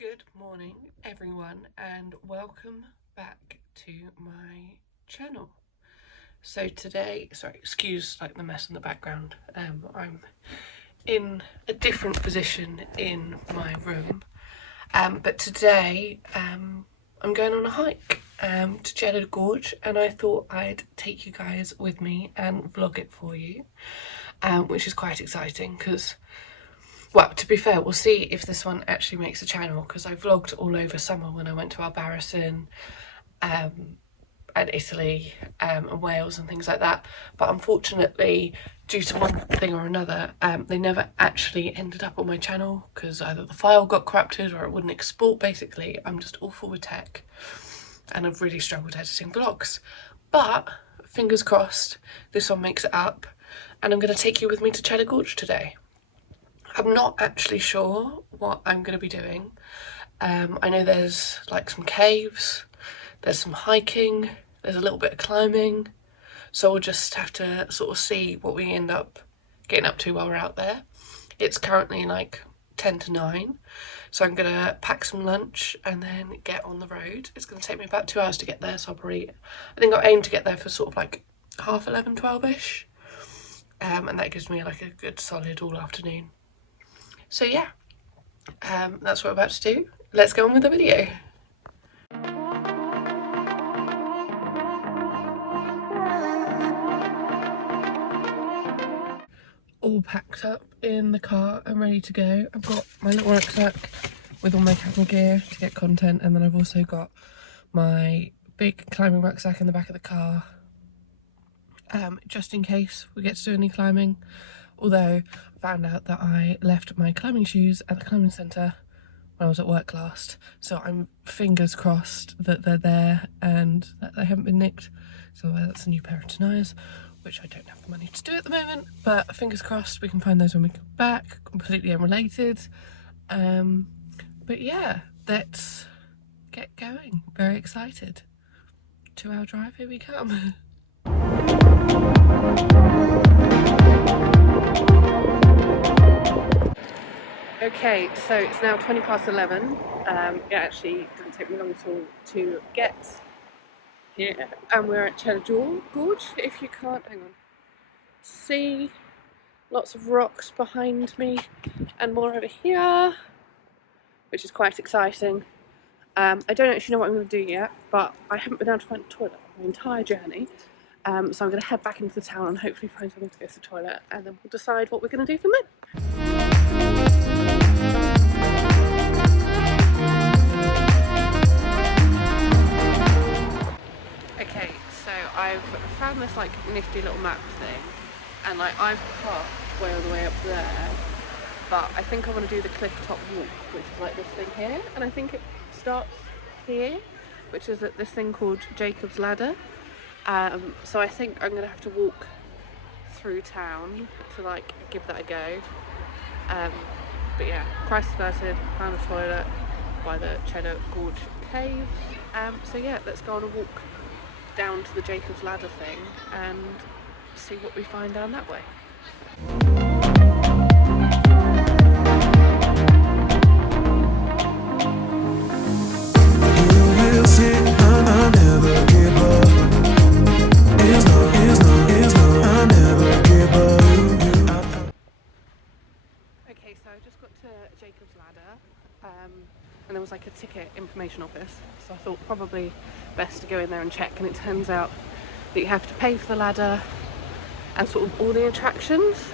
Good morning everyone and welcome back to my channel. So today, sorry, excuse like the mess in the background, I'm in a different position in my room, but today I'm going on a hike to Cheddar Gorge, and I thought I'd take you guys with me and vlog it for you, which is quite exciting because, well, to be fair, we'll see if this one actually makes a channel, because I vlogged all over summer when I went to Albarracin and Italy and Wales and things like that. But unfortunately, due to one thing or another, they never actually ended up on my channel because either the file got corrupted or it wouldn't export. Basically, I'm just awful with tech and I've really struggled editing vlogs. But fingers crossed, this one makes it up, and I'm going to take you with me to Cheddar Gorge today. I'm not actually sure what I'm going to be doing. I know there's like some caves, there's some hiking, there's a little bit of climbing, so we'll just have to sort of see what we end up getting up to while we're out there. It's currently like 10 to 9, so I'm going to pack some lunch and then get on the road. It's going to take me about 2 hours to get there, so I think I'll aim to get there for sort of like 11:30, 12ish, and that gives me like a good solid all afternoon. So yeah, that's what we're about to do. Let's go on with the video. All packed up in the car and ready to go. I've got my little rucksack with all my camera gear to get content, and then I've also got my big climbing rucksack in the back of the car, just in case we get to do any climbing. Although I found out that I left my climbing shoes at the climbing centre when I was at work last, so I'm fingers crossed that they're there and that they haven't been nicked. So that's a new pair of deniers, which I don't have the money to do at the moment, but fingers crossed we can find those when we come back. Completely unrelated. But yeah, let's get going. Very excited. 2-hour drive, here we come. Okay, so it's now 11:20. It actually didn't take me long at all to get here, and we're at Cheddar Gorge. If you can't, hang on, see, lots of rocks behind me and more over here, which is quite exciting. I don't actually know what I'm going to do yet, but I haven't been able to find a toilet my entire journey, so I'm going to head back into the town and hopefully find something to go to the toilet, and then we'll decide what we're going to do from there. Okay, so I've found this like nifty little map thing, and like I've parked way all the way up there, but I think I want to do the cliff top walk, which is like this thing here, and I think it starts here, which is at this thing called Jacob's Ladder. So I think I'm gonna have to walk through town to like give that a go. But yeah, crisis averted, found a toilet by the Cheddar Gorge caves. So yeah, let's go on a walk down to the Jacob's Ladder thing and see what we find down that way. Okay, so I just got to Jacob's Ladder, and there was like a ticket information office, so I thought probably best to go in there and check, and it turns out that you have to pay for the ladder and sort of all the attractions,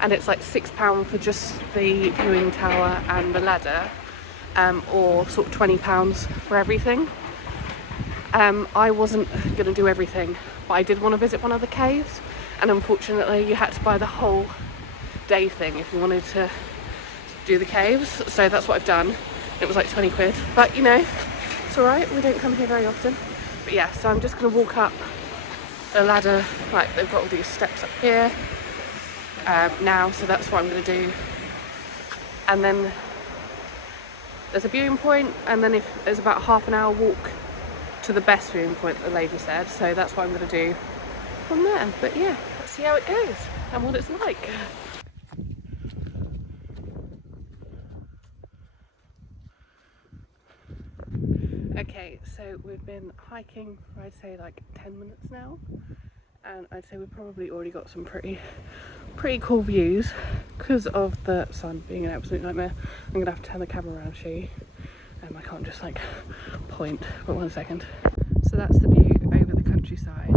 and it's like £6 for just the viewing tower and the ladder, or sort of £20 for everything. I wasn't going to do everything, but I did want to visit one of the caves, and unfortunately you had to buy the whole day thing if you wanted to do the caves, so that's what I've done. It was like 20 quid, but you know, it's alright, we don't come here very often. But yeah, so I'm just going to walk up the ladder, like they've got all these steps up here now, so that's what I'm going to do. And then there's a viewing point, and then if there's about half an hour walk to the best viewing point, the lady said, so that's what I'm going to do from there. But yeah, let's see how it goes and what it's like. Okay, so we've been hiking for I'd say like 10 minutes now, and I'd say we've probably already got some pretty cool views because of the sun being an absolute nightmare. I'm gonna have to turn the camera around, show you. I can't just like point, but 1 second. So that's the view over the countryside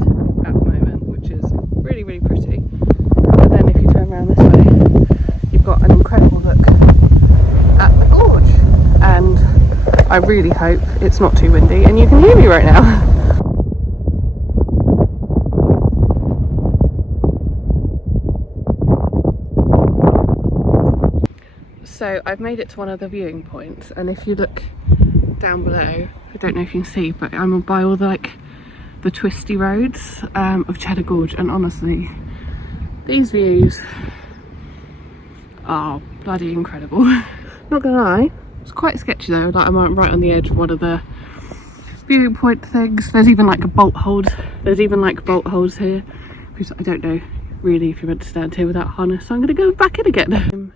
at the moment, which is really pretty. But then if you turn around this way, you've got an incredible look at the gorge, and I really hope it's not too windy and you can hear me right now. So I've made it to one of the viewing points, and if you look down below, I don't know if you can see, but I'm by all the the twisty roads of Cheddar Gorge, and honestly these views are bloody incredible. Not gonna lie, it's quite sketchy though. Like, I'm right on the edge of one of the viewing point things. There's even like a bolt hold. There's even like bolt holes here, because I don't know really if you're meant to stand here without harness, so I'm gonna go back in again.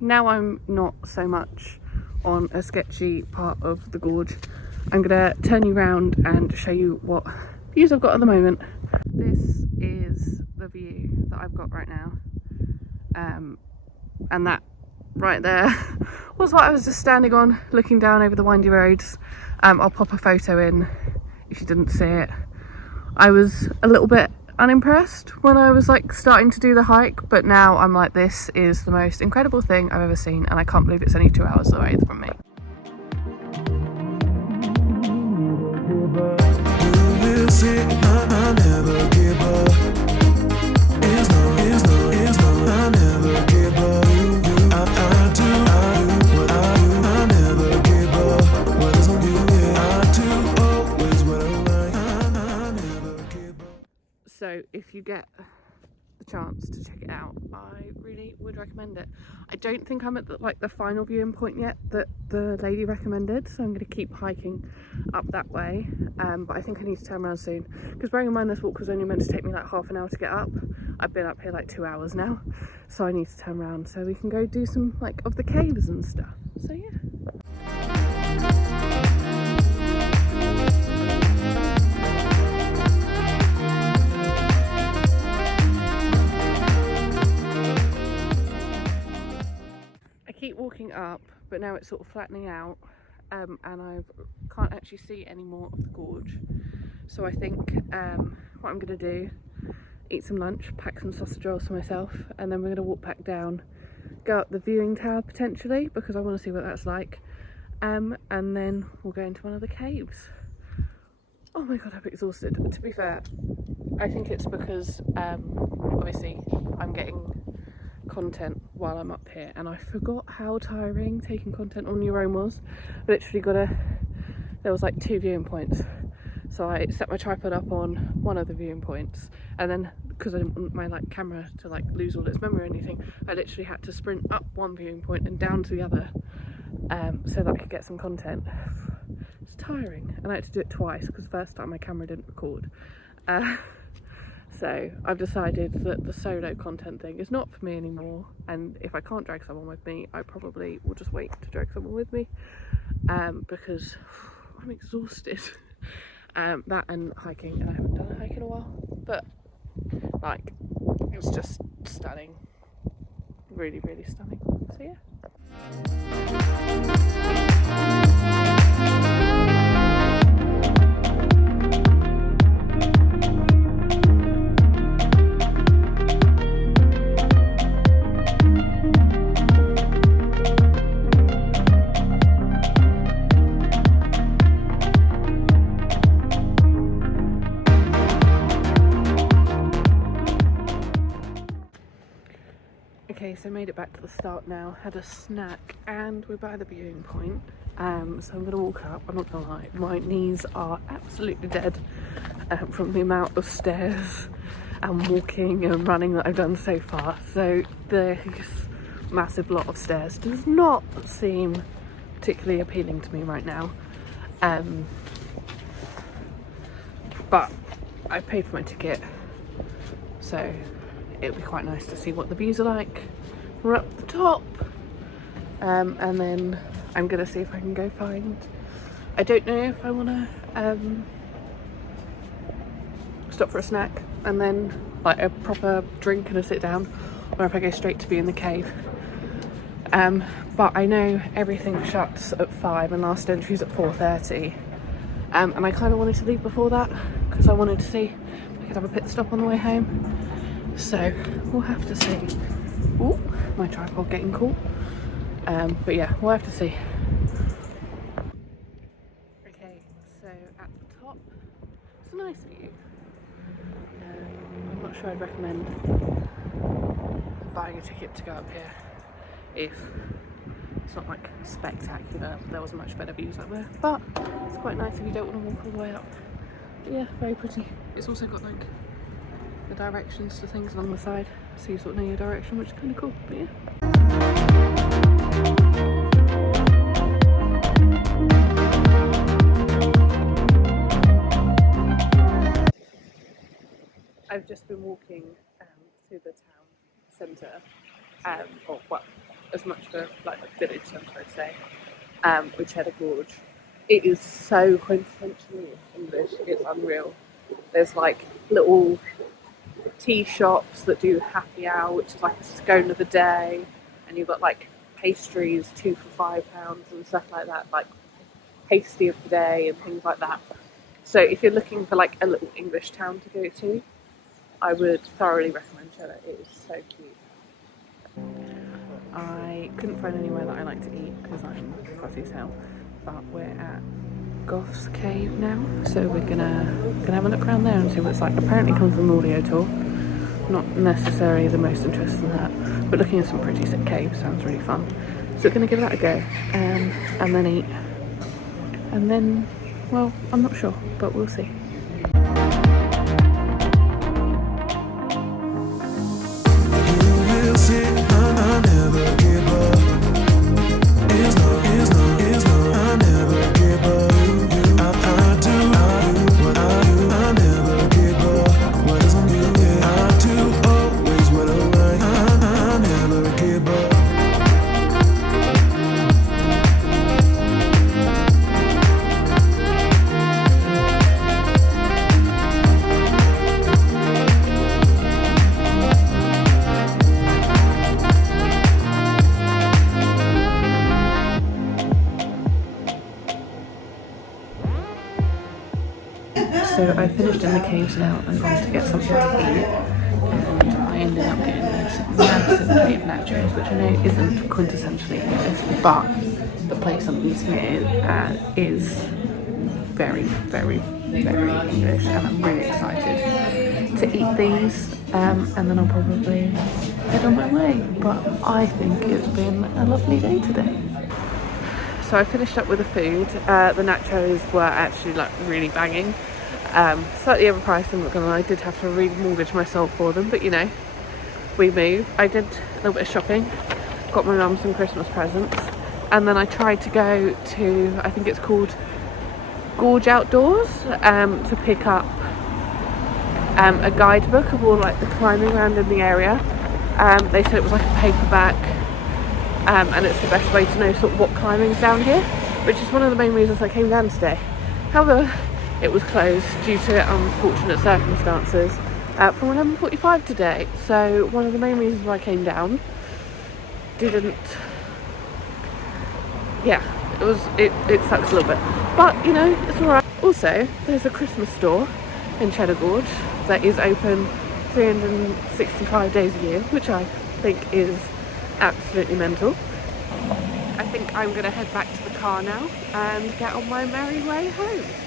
Now I'm not so much on a sketchy part of the gorge. I'm gonna turn you around and show you what views I've got at the moment. This is the view that I've got right now, and that right there was what I was just standing on, looking down over the windy roads. I'll pop a photo in if you didn't see it. I was a little bit unimpressed when I was like starting to do the hike, but now I'm like, this is the most incredible thing I've ever seen, and I can't believe it's only 2 hours away from me. So if you get the chance to check it out, I really would recommend it. I don't think I'm at the final viewing point yet that the lady recommended, so I'm going to keep hiking up that way, but I think I need to turn around soon, because bearing in mind this walk was only meant to take me like half an hour to get up. I've been up here like 2 hours now, so I need to turn around so we can go do some of the caves and stuff. So yeah. Keep walking up, but now it's sort of flattening out, and I can't actually see any more of the gorge. So I think what I'm going to do, eat some lunch, pack some sausage rolls for myself, and then we're going to walk back down, go up the viewing tower potentially, because I want to see what that's like, and then we'll go into one of the caves. Oh my god, I'm exhausted. To be fair, I think it's because obviously I'm getting content while I'm up here, and I forgot how tiring taking content on your own was. I literally there was like 2 viewing points, so I set my tripod up on one of the viewing points, and then because I didn't want my camera to lose all its memory or anything, I literally had to sprint up one viewing point and down to the other, so that I could get some content. It's tiring, and I had to do it twice because the first time my camera didn't record. So I've decided that the solo content thing is not for me anymore, and if I can't drag someone with me, I probably will just wait to drag someone with me, because I'm exhausted. That and hiking, and I haven't done a hike in a while, but it's just stunning, really stunning. So yeah. Okay, so made it back to the start now, had a snack, and we're by the viewing point. So I'm gonna walk up. I'm not gonna lie, my knees are absolutely dead from the amount of stairs and walking and running that I've done so far. So this massive lot of stairs does not seem particularly appealing to me right now. But I paid for my ticket, so it'll be quite nice to see what the views are like. We're up the top, and then I'm gonna see if I can go find I don't know if I want to stop for a snack and then like a proper drink and a sit down, or if I go straight to be in the cave. But I know everything shuts at 5 and last entry's at 4:30. And I kind of wanted to leave before that because I wanted to see if I could have a pit stop on the way home. So we'll have to see. Ooh, my tripod getting caught. But yeah, we'll have to see. Okay, so at the top, it's a nice view. I'm not sure I'd recommend buying a ticket to go up here if it's not like spectacular. There was much better views up there, but it's quite nice if you don't want to walk all the way up. But yeah, very pretty. It's also got like the directions to things along the side, so you sort of know your direction, which is kind of cool. But yeah. I've just been walking through the town centre, or well, as much of a like a village centre, I'd say, with Cheddar Gorge. It is so quintessentially English, it's unreal. There's like little tea shops that do happy hour, which is like a scone of the day, and you've got like pastries 2 for £5 and stuff like that, like pasty of the day and things like that. So if you're looking for like a little English town to go to, I would thoroughly recommend Cheddar. It is so cute. I couldn't find anywhere that I like to eat because I'm fussy as hell, but we're at Goth's Cave now, so we're gonna have a look around there and see what it's like. Apparently comes with an audio tour. Not necessarily the most interested in that, but looking at some pretty sick caves sounds really fun. So we're gonna give that a go, and then eat, and then, well, I'm not sure, but we'll see. So I finished in the caves now and gone to get something to eat, and I ended up getting this massive plate of nachos, which I know isn't quintessentially English, but the place I'm eating it is very, very, very English, and I'm really excited to eat these, and then I'll probably head on my way. But I think it's been a lovely day today. So I finished up with the food. The nachos were actually like really banging. Slightly overpriced, I'm not gonna lie. I did have to remortgage my soul for them, but you know, we move. I did a little bit of shopping, got my mum some Christmas presents, and then I tried to go to, I think it's called Gorge Outdoors, to pick up a guidebook of all like the climbing around in the area. They said it was like a paperback, and it's the best way to know sort of what climbing's down here, which is one of the main reasons I came down today. However, it was closed due to unfortunate circumstances from 11:45 today. So one of the main reasons why I came down didn't. Yeah, it sucks a little bit, but you know, it's alright. Also, there's a Christmas store in Cheddar Gorge that is open 365 days a year, which I think is absolutely mental. I think I'm going to head back to the car now and get on my merry way home.